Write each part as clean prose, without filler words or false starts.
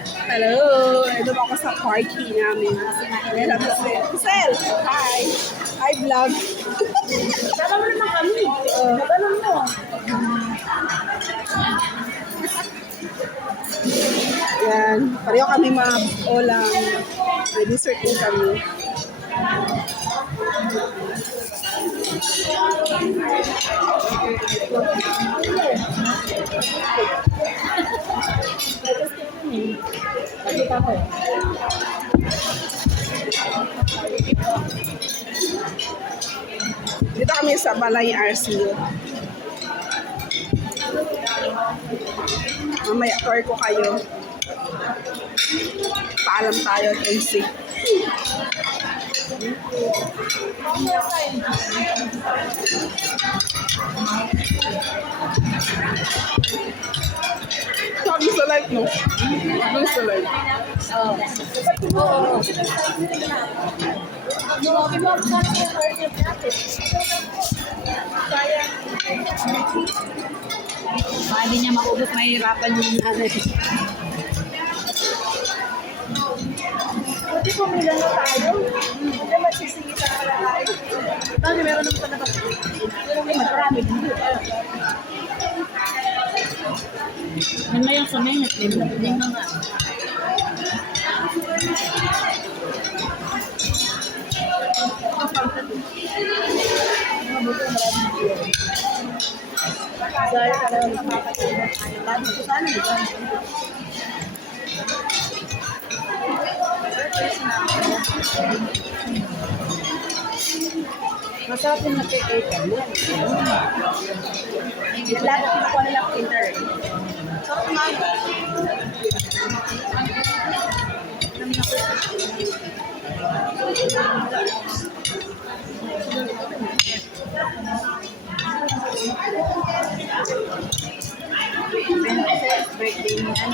Hello! Ito ako sa party namin. Ayan natin si Sel. Hi! Hi, vlog. Tama mo naman kami. Tatanong mo. Yan. Pareho kami mga olang. May dessert din kami. Nakita ko. Dito kami sa Balay RCU. Mamaya tour ko kayo. Paalam tayo, MC. Sabi sa life, no? Sabi sa life. Oo. Grabe mo ang sana yung partner natin. Sayang. Hindi niya maubos, mahirapan yung nanay. Buti pumila na tayo. Hindi magsisingit ang kalahari. Bakit meron naman pa na pero may marami dito. Yan na yung sa mengat. May mga. Saya ka naman makakatulog. Bago ko sana dito. Masarap yung nagkikita mo. Lahat ng ko nila printer. Sarap naman. Birthday niya.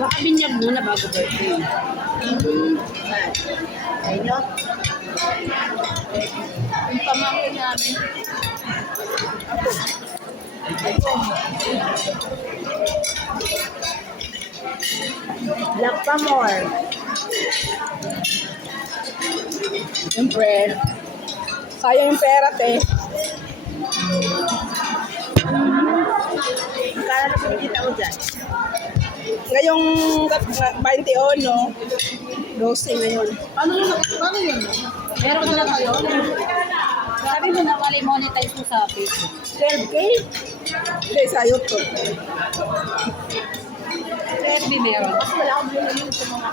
Baka binyag muna bago birthday. Ayun o. Yung pamangkin namin. Black pa more. Siyempre, sayang yung pera, te. Kala na pinitita ko dyan. Ngayong 21, no? 12 ngayon. Paano yun? Meron ko na kayo? Sabi mo na wala monetize mo sa Facebook. 12K? Hindi, sa YouTube. FB meron. Mas wala akong bilhin sa mga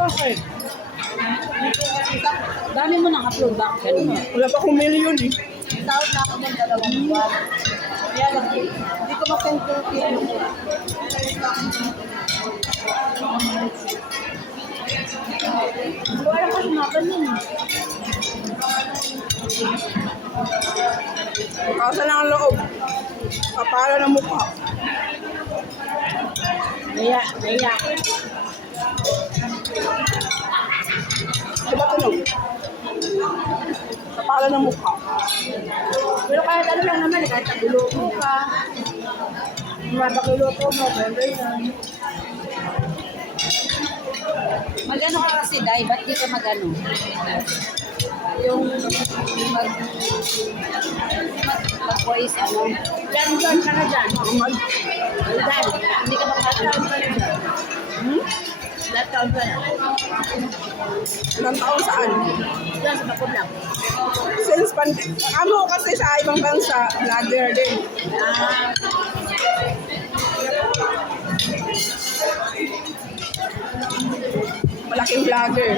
okay. Dami mo nang upload back. Ganun. Wala pa akong million, eh. Tawag na ako ng 2 buwan. Kaya lang, hindi ko makontrol mo. Wala kasi mapanin. Kasa lang ang loob. Kapala ng mukha. Naya. Diba tunog? Kapala ng mukha. Pero kahit ano lang naman, kahit nagulo mo ka, mapakiluto mo, ganda yan. Mag-ano ka kasi, Day? Ba't di ka mag-ano? Yung mag-voice, ano? Ilan ka na dyan? Day, hindi ka mag-taon ka na dyan. Ilan taon ka na? Ilang taon saan? Diyan, sa bakod lang. Since ano kasi sa ibang bansa, vlogger din. Malaking vlogger.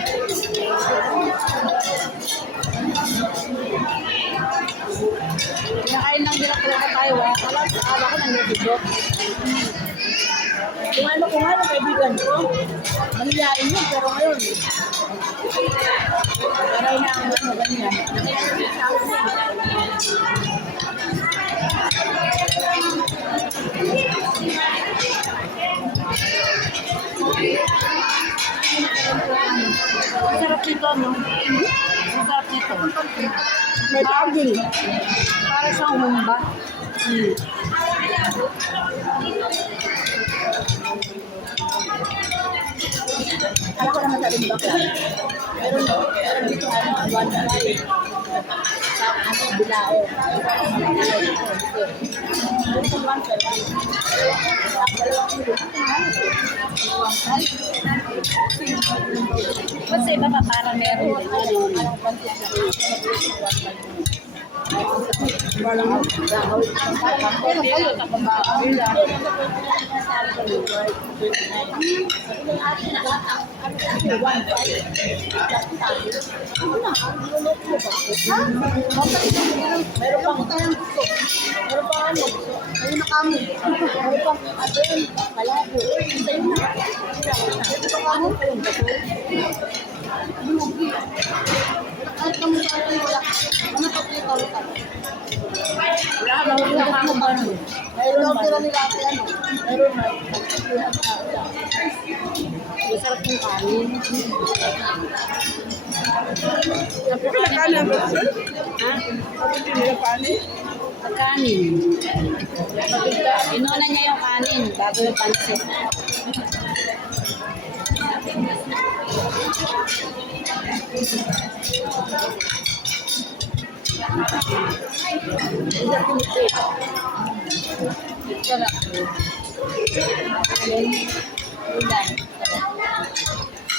Kinakain ng ginagawa tayo, akala ko nang nabibot. Kung ano kaibigan ko, manilain yun, pero ngayon, aray na ang ano ganyan. dito, no? Ang sarap dito. May tagil. Para sa humba. Alam ko naman sa rin ba kaya? Meron dito one fry. Sa bilao. Dito one fry. Kasi iba pa parang meron din. Walang Meron pang tayong gusto. Meron pang ano. Ayun na kami. Meron pang atin. Malabo. Sa'yo na. Ito pang ano. Ay, kami sa atin wala. Ano pa kayo talutan? Wala ka ba? Mayroon ba? Nila ate ano? Mayroon na. Masarap yung kanin. pinakanan ba, sir? Ha? Sabi nila kanin. Kanin. Inuna niya yung kanin bago yung pansit. Sarap. Ulan.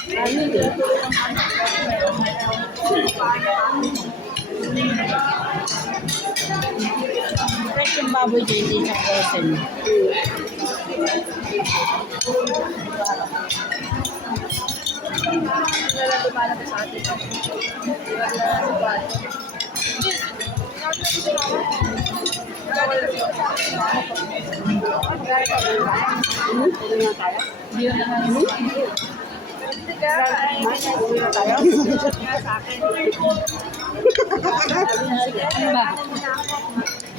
Kanin din. Fresh yung baboy dyan, hindi siya frozen. Wala lumalabas sa atin.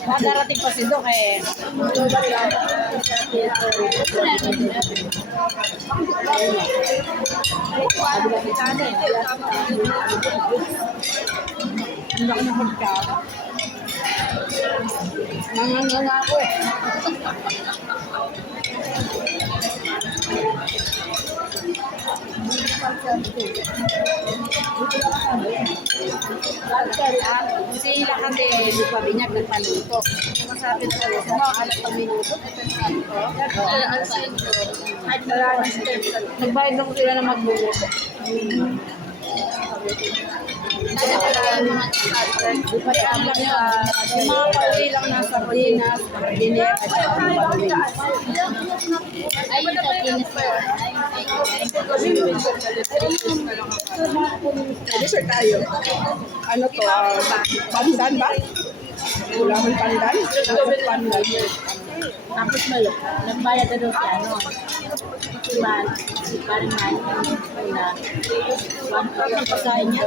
Darating pa si Doc eh. Ang laki ng pagkaka. Nanganganga ako eh. Sila kasi hindi pa binyag nagpaluto. Masabi na talaga sa mga alat pang minuto. Nagbayad lang sila na magluluto. Di pa rin alam niya. Yung mga pali lang na sardinas, sardinet, at saka pali. Ay, yung sardinas pa yun. Dessert tayo. Ano to? Pandan ba? Ulamang pandan? Pandan. Tapos malo, nagbayad na daw siya, ano? Parang man, na one cup ng pagkain niya.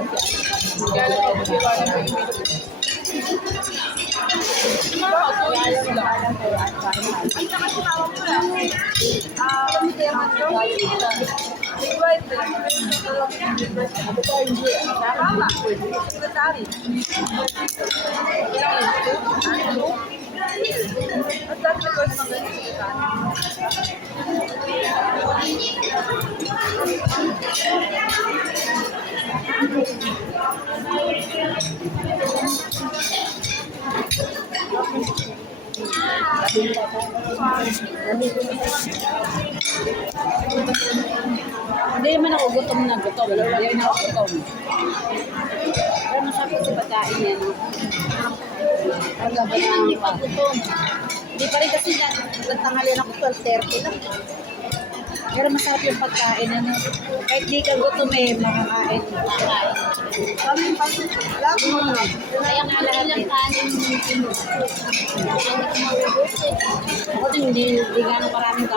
Hindi naman ako gutom na gutom. Hindi na ako gutom. Pero masarap sa pagkain niya, no? Hindi pa gutom. Hindi pa rin kasi nagtanghalian ako 12:30 lang. Pero masarap yung pagkain, ano? Kahit di ka gutom eh, makakain. Kaya nga lahat yung kanin yung pinuto. Ako din, hindi gano'ng maraming